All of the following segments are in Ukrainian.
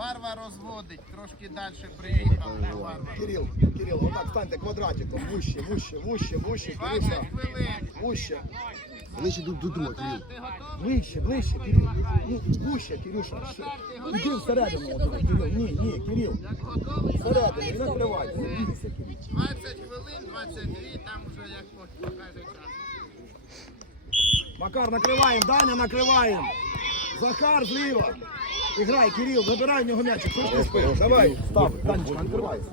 Барва розводить, трошки далі приїхав. Кирил, Кирил, отак станьте квадратиком. Вище, вище, вище, вище, 20 Кирюша. хвилин. Вище. Ближче до, до друга, Кирил. Ближче, ближче, Кирил. Ну, вище, Кирюша. Ще. Іди всередину, отак, Кирил. Ні, ні, Кирил. Всередину, не Кирил. 20 хвилин, 22, там вже як покаже час. Макар, накриваємо, Даня, накриваємо. Захар зліва. Іграй, Кирил, забирай в нього м'ячик. Ж ти спиш? Давай, став, Данечка, накривайся.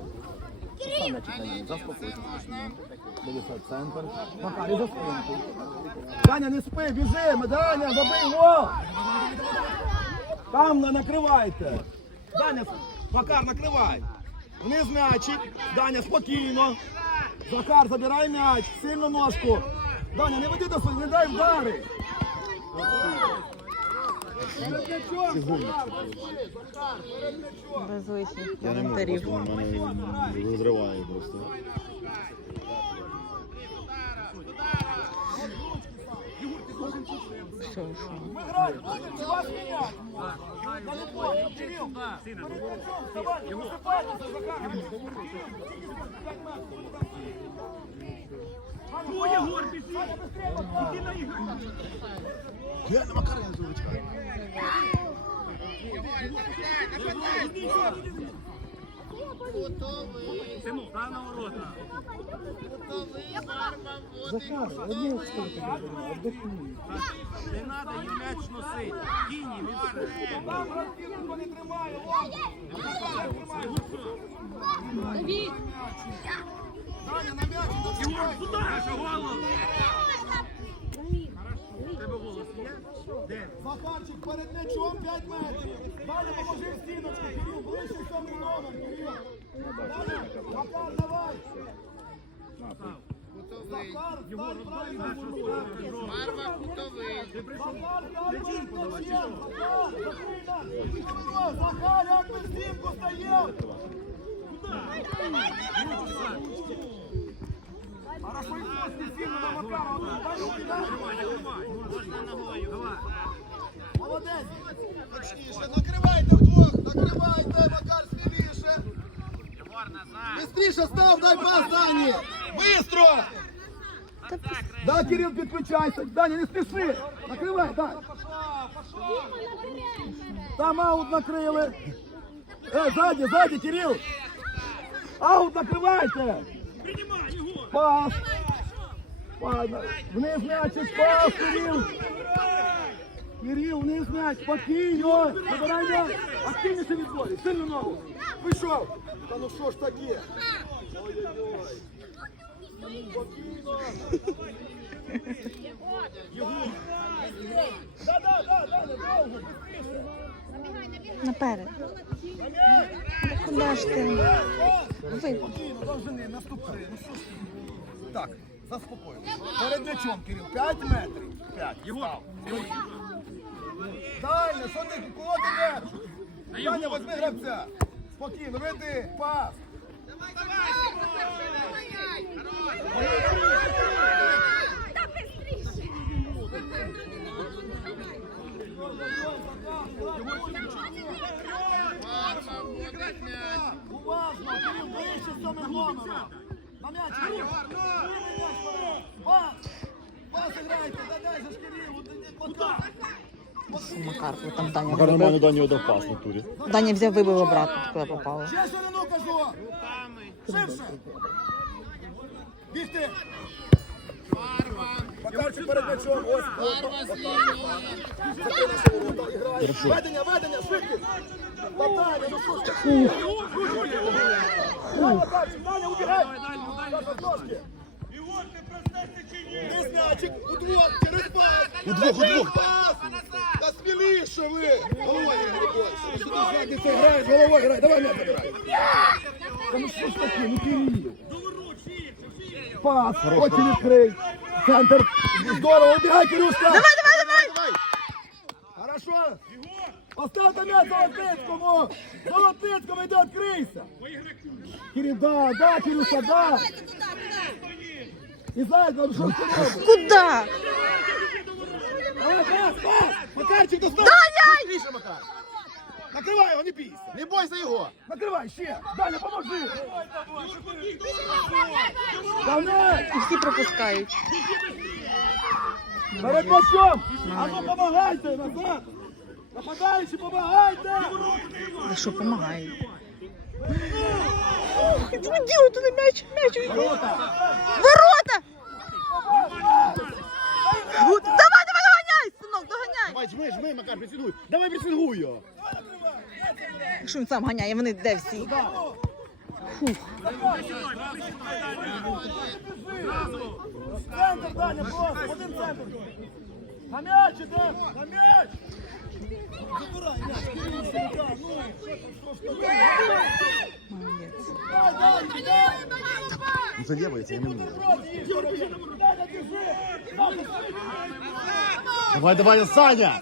Став м'ячик на ній, заспокойся. Дивися, центр. Макар, і за спинку. Даня, не спи, біжимо, Даня, забий гол. Там на- накривайте. Даня, Макар, накривай. Вниз м'ячик. Даня, спокійно. Захар, забирай м'яч, сильно ножку. Даня, не веди до своєї, не дай вдари. Без лишніх Я не можу, коментарів. просто мене розриває просто. Що, що? Ми граємо, чи вас міняти? Я не понял, Кирил. Перед м'ячом, вставайте, висипайтеся, Захар. Ну, Єгор, біжи. Іди на ігру. Я на Макара я зробив, чекай. Готовий. Симон, та на ворота. Готовий. Не треба їм м'яч носити. Кінь їм і все. Там розкинуто не тримає, ладно. Даня, на м'яч, Єгор, туди, наша. Захарчик перед м'ячом 5 метрів. Даня, поможи в стіночку, Кирил, ближче в цьому номер, Кирил. Даня, Макар, давай. Готовий. Захар, стань правильно, Захар. Барва готовий. Захар, перед м'ячем. Захар, закрий нас. Захар, як ми стінку стаємо. Хорошо, не сильно на Макара. Дай руки, дай руки. Молодець. Точніше, накривайте вдвох, накривайте, Макар, сміліше. Бистріше став, дай пас, Дані. Бистро. Да, Кирил, підключайся. Даня, не спіши. Накривай, дай. Там аут накрили. Е, ззаді, ззаді, Кирил. Аут накривайте. Пас. Пас. Вниз м'ячик, пас, Кирил. Кирил, вниз м'яч, спокійно. Забирай м'яч. Активніше відборі, сильно ногу. Пішов. Та ну що ж таке? Ой-ой-ой. Спокійно. Наперед. Куди ж ти? Спокійно, довжини, наступи. Ну що ж ти? Так, заспокоїлися. Перед м'ячом, Кирил, 5 метрів. 5. Став. Дальня, що ти, кого ти держиш? Даня, возьми гравця. Спокійно, веди, пас. Барва вводить м'яч. Уважно, Кирил, ближче з цими номером. На м'яч, Кирил. Вийди м'яч вперед. Пас. Пас грайте, да дай же ж Кирилу. Макар. Макар, ви там Даня Макар нормально вибив. Дані дав пас на турі. Даня взяв вибив обратно, куди попало. Ще ширину кажу. Ширше. Бігти. Макарчик перед м'ячом. Ось. Іграй. Ведення, ведення, швидкість. Наталя, ну що ти? Макарчик, Даня, убігай. Ножки. Десь м'ячик, удвох, через пас. Удвох, удвох. Та сміліше ви. Головою не задниця граєш, головою грай. Давай м'яч забирай. Та ну що ж таке, ну Кирил. Пас, очі відкрий. Центр. Здорово, убігай, Кирюшка. Давай, давай, давай. Хорошо. Поставте м'яч Золотицькому. Золотицькому, йди, відкрийся. Кирил, да, да, Кирюша, да. Що ж ти робиш? Куда? Давай, пас, пас! Макарчик, достань! Даня! Быстріше, Макар! Накривай його, не бійся. Не бойся його! Накривай ще. Даня, поможи. І всі пропускають. перед м'ячом. А ну помагайте назад. Нападаючи, помагайте. Ви що, допомагають? Діло туди м'яч, м'яч. Ворота. Ворота! Давай, давай, доганяй, синок, доганяй. Давай, жми, жми, Макар, присягуй! Давай присягуй його! Якщо він сам ганяє, вони де всі? Фух. Центр, Даня, просто. Один центр. На м'яч іде. На м'яч. Забирай я не можу. Давай, давай, Саня!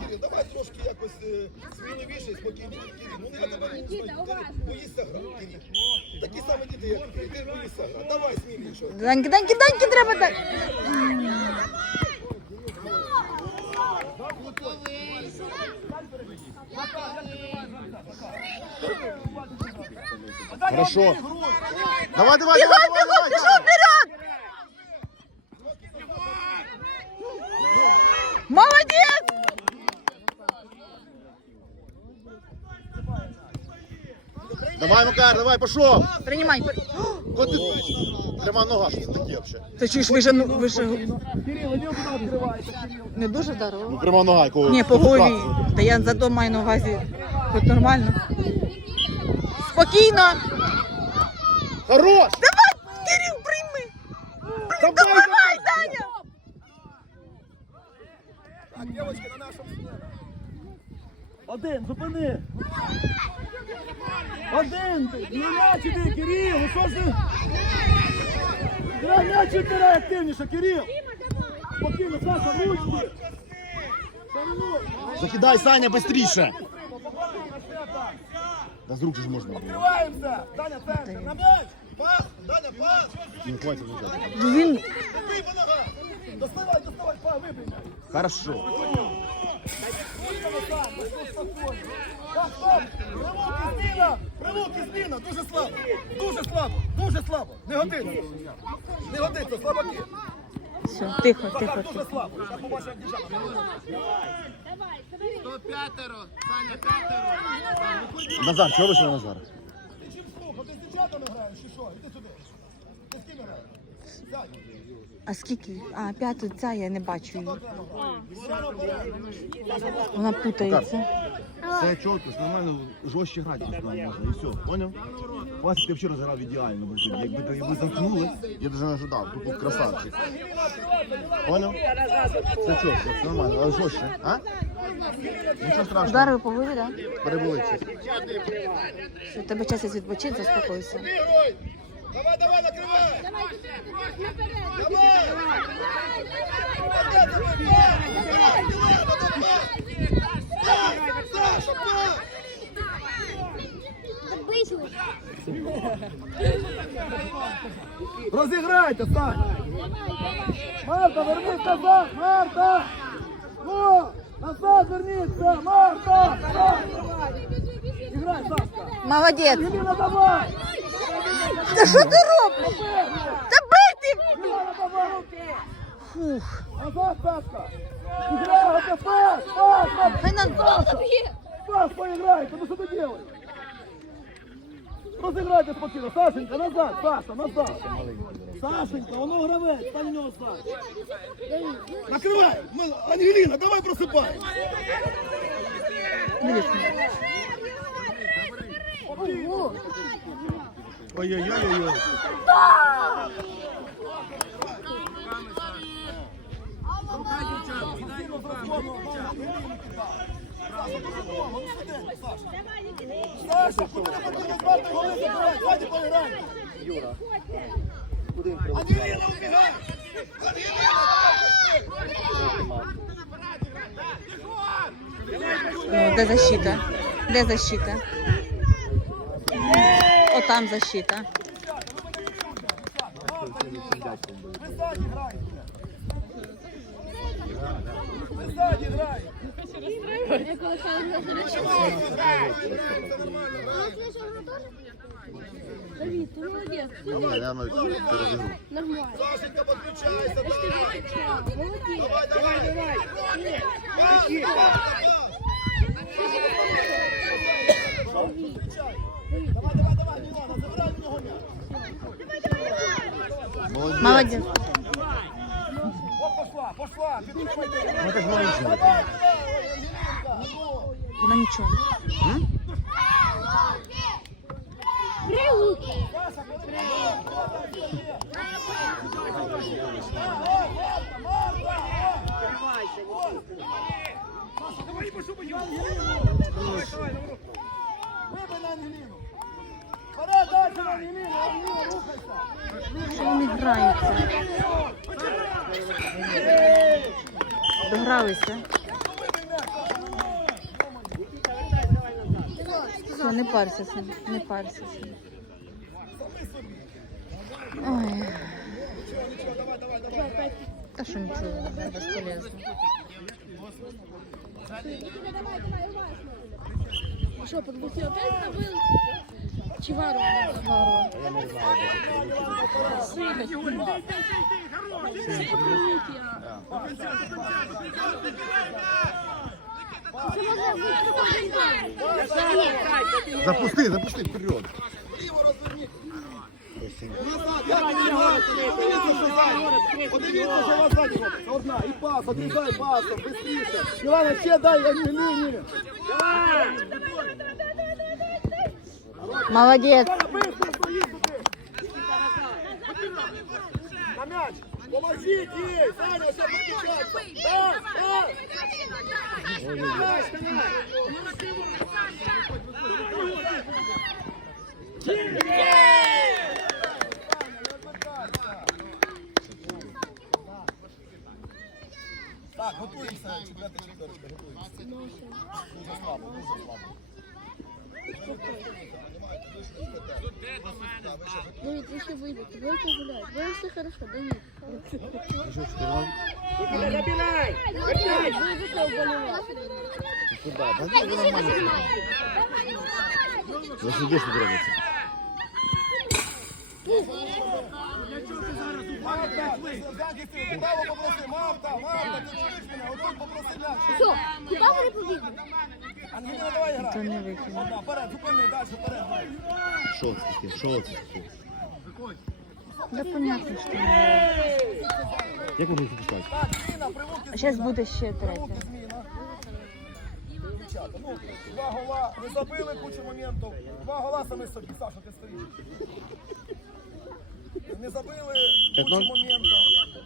Кирил, давай трошки якось е, сміливіше, спокійніше, Кирил. Ну не давай. Нікіта, уважно. Боїшся грати, Кирил. Такі самі діти, як ти, ти боїшся грати. Давай сміливіше. Даньки, даньки, даньки треба дати. Хорошо. Давай, давай, давай, Бігом, давай, бігом, давай! пішов вперед! Молодець! Давай, Макар, давай, пошов! Приймай. Кот ти... Пряма нога, що це таке взагалі? Ти чуєш, ви же, ну, ви не дуже Ну, здорово. пряма нога, якого... Ні, по голові. Та я зато маю на увазі. Тут нормально. Спокійно. Хорош! Давай, Кирил, прийми. Давай, Давай, Даня. Так, дівчатки, на нашому Один, зупини. Один, ти. Ну м'яч іди, Кирил, ну що ж ти? Грай м'яч відбирай активніше, Кирил. Спокійно, Саша, ручки. Закидай, Саня, быстріше! Да з рук же ж можна. Відкриваємося. Даня, центр, на м'яч. Пас, Даня, пас. Ну, хватит уже. По ногам. Доставай, доставай, па, вибий. Хорошо. Так, стоп! Привуки зміна! Привуки зміна! Дуже слабо! Дуже слабо! Дуже слабо! Не годиться! Не годиться, слабаки! все, тихо, тихо, дуже слабо! Зараз побачимо, як дівчата. То п'ятеро, Саня п'ятеро. Назар, чого вийшли Назар? Ти чим слухав? Ти з дівчатами граєш чи що? Іди сюди! Ти з ким граєш? А скільки? А, п'яту ця я не бачу її. Вона путається. Все чітко, нормально, жорстче грати просто можна, і все, поняв? Вася, ти взагалі розіграв ідеально, бо якби ти якби замкнули, я навіть не ожидав, тут був красавчик. Поняв? Все чітко, все нормально, але жорстче, а? Нічого страшного, Удари по голові, так? перебули. Що в тебе час є відпочити, заспокойся. Герой! Давай, давай, накривай! Давай, наперед. Давай! Саша, пас! Розіграйте, Сань! Марта, вернись назад! Марта! О! Назад верніться! Марта! Іграй, Сашка! Молодець. Єліна, давай! Та що ти робиш? Та бити! Єліна, давай! Фух. Назад, Сашка! Іграйте, пас! Пас! пас! Хай назад. Пас, поиграйте, ну что ты делаешь? Розіграйте спокійно. Сашенька, назад, Саша, назад. Сашенька, воно гравець, стань в нього Саша. Накривай! Ми- Ангеліна, давай просипай! Ой-ой-ой-ой. Саша, куди не потрібно звати голи забирати? Ззаді поіграйте. Юра. куди він прийшов? Ангеліна, убігай! Ну, де защита? Де защита? О, там защита. Ви ззаді граєте. Ви ззаді граєте. Давид, ты молодец. Ні, я навіть через ігру. Нормально. Сашенька, підключайся, давай. Молодец. Давай, давай. Давай, давай, давай, Мілана, забирай в нього м'яч. Молодець. Молодець. О, пошла, пошла, підтримуйте. Ну, так знаєш, Давай, давай, ой, Ангелінка, ну. Вона нічого. Саша, коли Марта, Марта, Давай, пошли, Ангеліну. Давай, давай, Вибий на Ангеліну. Вперед, дальше на Ангеліну, Ангеліну, рухайся. Догралися. Все, не парся син, не парся син. Ой. Та що нічого, безполезно. Что, подбухи опять забыл? Чевару. Запусти, запусти вперед. Подивіться, що вас. Одна, і пас, обрізай пасом, швидше. Мілана, ще дай Ангеліні. Молодець. Быстро свої На м'яч. Саня. Так, готуємося, четверта четверочка, готуємося. Дуже слабо, дуже слабо. Давид, вы еще выйдете, будете гулять. Вы все хорошо, Давид. Забирай! Давид, вы будете уболевать. Куди? Та ні, ви нормально. Засидиш, не робиться. Марта, ззаді ти, право попроси, Марта, Марта, ти чуєш мене? Отут попроси м'яч. Все, куда вы побегли? Ангеліна, давай То грай. не вперед. Що це таке? Що це таке? Да понятно, що не. Як ви будете пускати? Так, зміна, привуки А зараз буде ще третя. Дівчата, ну, два гола, ви забили кучу моментів. Два гола самі собі, Саша, ти стоїш. Не забили кучу моментів.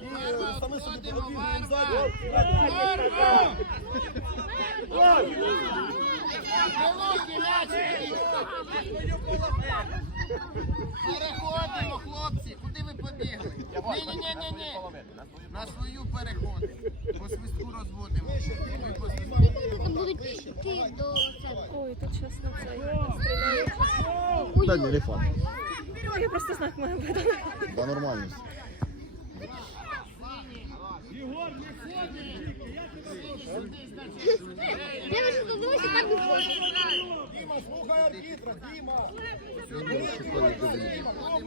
І е, самі собі побігли ззаді. Переходимо, хлопці, куди ви побігли? Ні, ні, ні, ні, ні. На свою переходимо. По свистку розводимо. Ви по свистку. Там будут идти до. Ой, тут сейчас на Та ні, не факт. Я просто знак маю бути. Да нормально. Я Діма, слухай арбітра, Діма.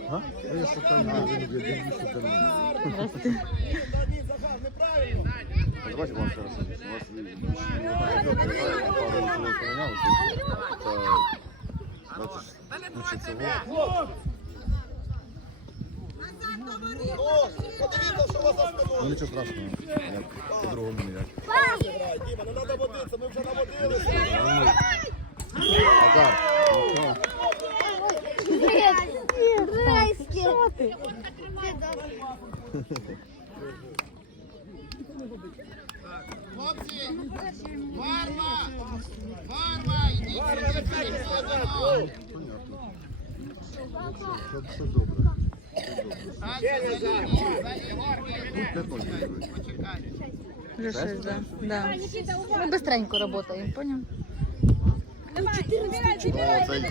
А? Я шукаю, не. Ні, Захар, неправильно. Давайте вам ще раз. У вас є пару чоловік помінялося. Подивіться, що вас. Ну нічого страшного. Як по-другому ніяк. Діма, не треба водитися, ми вже наводилися. Макар, ну, Здрасте. Что ты? Хлопці, варма! Все, все добре. Ася, за лінію, за Ігор, Тут 5-0 виграють. Почекай. Вже шесть, да. да. Ми быстренько работаем, понял? Ну, оцей Єгип, оцей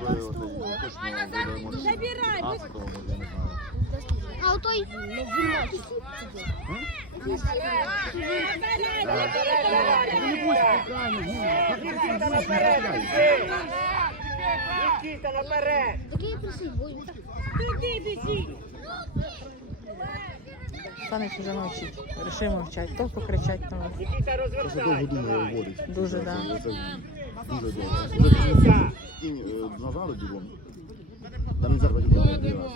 точно буде, може, Забирай. Астро, я не знаю. А той Нікіта наперед! Такий красивий. Саныч уже мовчить. Решив мовчать. То покричать на вас. Нікіта довго розвертай! думає, говорить. Дуже, да. Це- Дуже добре. Вже після кінь бігом. Там не зараз бігом зараз бігом.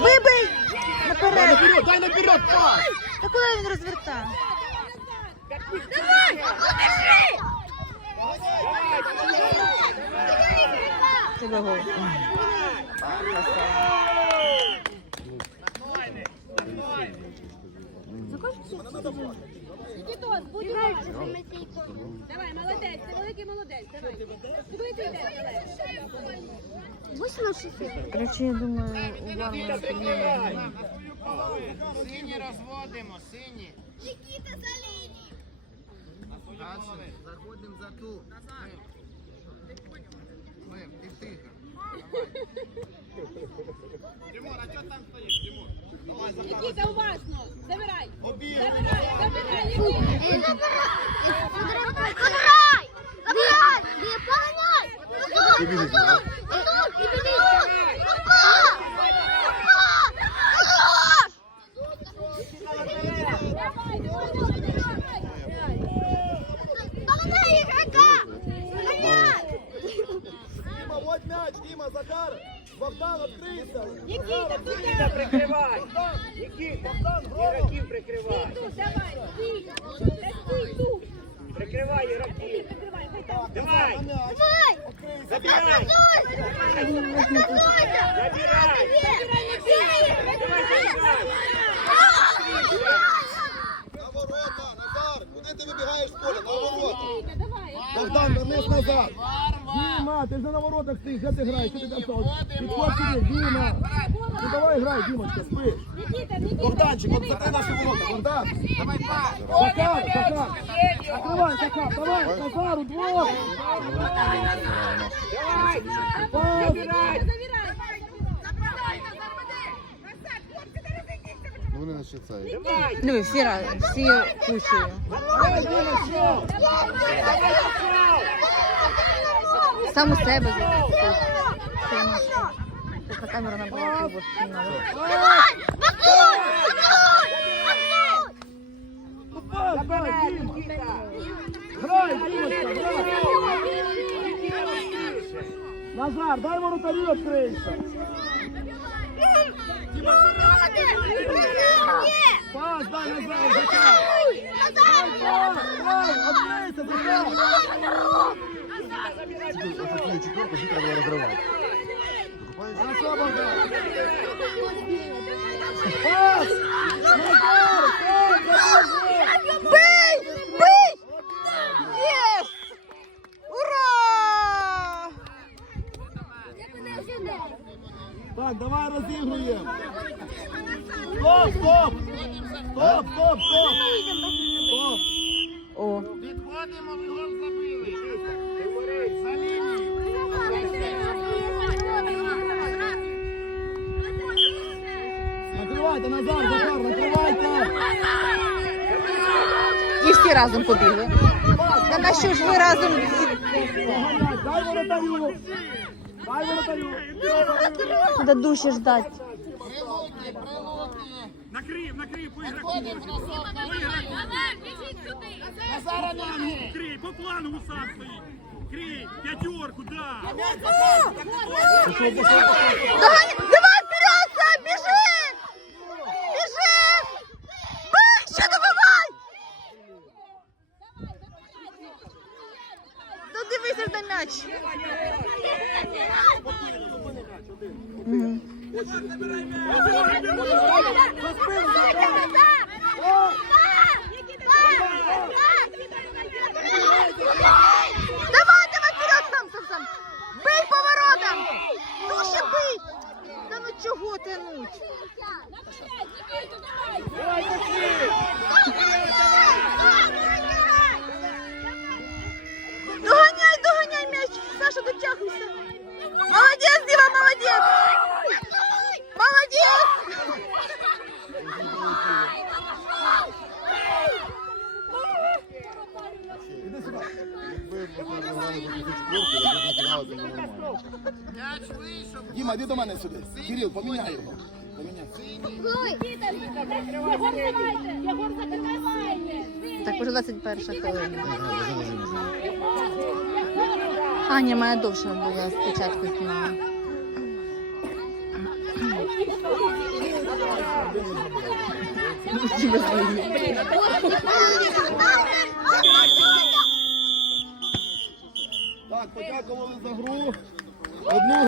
Вибий! Дай Наперед! наперед, дай наперед, пас! Та куди він розвертає? Тебе гол. Нікітос, будь ласка. Давай, молодець, ти великий молодець, давай. Куди ти йдеш, давай? Восьма шість. Короче, я думаю, у Варвара побігає. Сині розводимо, сині. Нікіта за лінію. Дальше, заходимо за ту. Лев, ти тигр. Нікіта, уважно. Забирай. Забирай, забирай, Нікіта. Забирай. Забирай. Не поганяй. Ти біжиш, да? Тут, і біди. Опа! Поганяй ігрока. Поганяй. Дима, вот мяч, Дима, Захар! Богдан, открыйся! Нікіта, туди. Нікіта прикривай! Нікіта! Ігроків прикривай! Тут, давай. Стій. Стій тут. Прикривай ігроків! Прикривай, хай там. Давай! Давай. Забирай! Забирай! На ворота, Назар! Куди ти вибігаєш з поля? На ворота! Богдан, вернись назад! Дима, ти ж не на воротах стоїш, де ти граєш? Що ти там став? Підходь сюди, Дима! Ну давай грай, Дімочка, спи! Нікіта, Нікіта. Богданчик, от закрий наші ворота, Богдан! Давай пас! Захар, Захар! Закривай, Захар, давай, Назар, удвох! Пас! Завірай. Ну вони. Давай! Ну, всі разом, всі кучею. Давай, Дима, що? Сам у себе зараз. Тут на камеру набрала вот Пас, давай, Дима! Грай, Дімочка, грай! Назар, дай воротарю відкрийся! Пас, дай Назар, Захар! Пас, дай, відкрийся, Захар! Четверку всі треба розривати. Пас! Бий! Бий! Єс! Ура! Так, давай розігруємо. Стоп, стоп! Стоп, стоп, стоп! Стоп! О, Підходимо, ви гол забили! За лінію! Накривайте, Назар, Захар, накривайте! і всі разом побігли. Так а що ж ви разом? Дай воротарю! Дай воротарю! До душі ждать. Накрив, накрив по ігроку! Підходимо бросок на ноги! Крий, по плану гусак стоїть! Крий, п'ятерку, да! Давай, давай вперед, Сам, біжи! Біжи! Бий, ще добивай! Дивися на м'яч. Давай, давай вперед сам, сам, сам. Бий поворотом. Дужче бий. Та ну чого тянуть? Доганяй, б натягали за нормально. М'яч вийшов. Діма, іди до мене сюди. Кирил, поміняй його. Поміняй. Єгор, давайте! Єгор, закривайте! Так, уже 21 хвилина. Аня моя довша була спочатку знімала. Так, подякували за гру.